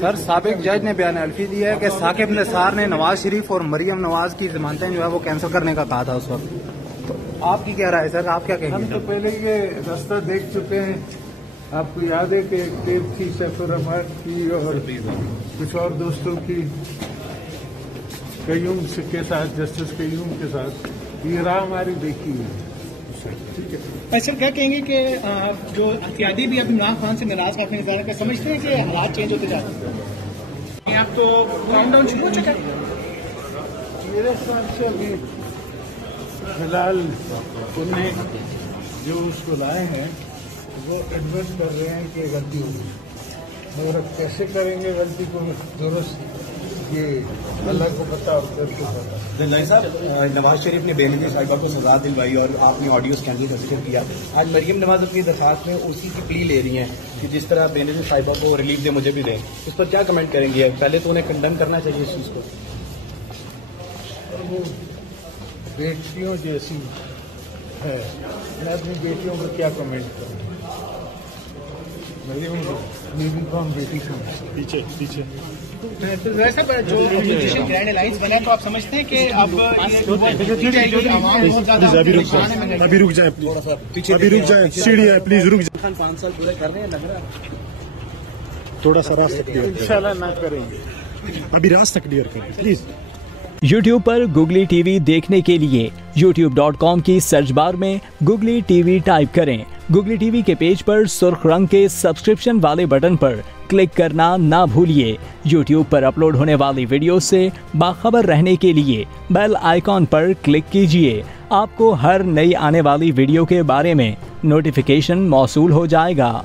Sir साबिक जज ने बयान अल्फी दिया है कि साकिब निसार ने नवाज शरीफ और मरियम नवाज की जमानतें जो है वो कैंसिल करने का कहा था उस वक्त। तो आपकी क्या राय है सर, आप क्या कहेंगे? हम तो पहले ये रास्ता देख चुके हैं। आपको याद है कि एक टेप थी सैफुर रहमान की और कुछ और दोस्तों की कयूम के साथ, जस्टिस कयूम के साथ, ये राह हमारी देखी है। ठीक है सर, क्या कहेंगे कि जो इत्यादी भी अब इमरान खान से नाराज काफी नजर का समझते हैं कि हालात चेंज होते जाते हैं? आप तो काउंटडाउन शुरू हो चुका है मेरे हिसाब से। अभी फिलहाल उन्हें जो उसको लाए हैं वो एडमिट कर रहे हैं कि गलती हो गई, मगर कैसे करेंगे गलती को दुरुस्त, ये अल्लाह को पता और करके पता। दिलवाई साहब, नवाज शरीफ ने बेनजीर साहिबा को सजा दिलवाई और आपने ऑडियो स्कैंडल का जिक्र किया। आज मरियम नवाज अपनी दरखास्त में उसी की प्ली ले रही हैं कि जिस तरह बेनजीर साहिबा को रिलीफ दे मुझे भी दें। इस पर क्या कमेंट करेंगे? पहले तो उन्हें कंडेम करना चाहिए इस चीज़ को। वो बेटियों जैसी है, मैं अपनी बेटियों पर क्या कमेंट करूँ? मेरी कौन बेटी कौन? पीछे तो वैसा जो अपोजिशन ग्रैंड अलायंस बना है, तो आप समझते हैं कि अब अभी रुक जाए, अभी रुक जाए, सीढ़ी है, प्लीज रुक जाए। 5 साल पूरे कर रहे हैं, लग रहा है थोड़ा सा रास्ता क्लियर, इंशाल्लाह ना करेंगे। अभी रास्ता क्लियर करें प्लीज। YouTube पर गुगली टीवी देखने के लिए youtube.com की सर्च बार में गुगली टीवी टाइप करें। गुगली टीवी के पेज पर सुर्ख रंग के सब्सक्रिप्शन वाले बटन पर क्लिक करना ना भूलिए। YouTube पर अपलोड होने वाली वीडियो से बाखबर रहने के लिए बेल आइकॉन पर क्लिक कीजिए। आपको हर नई आने वाली वीडियो के बारे में नोटिफिकेशन मौसूल हो जाएगा।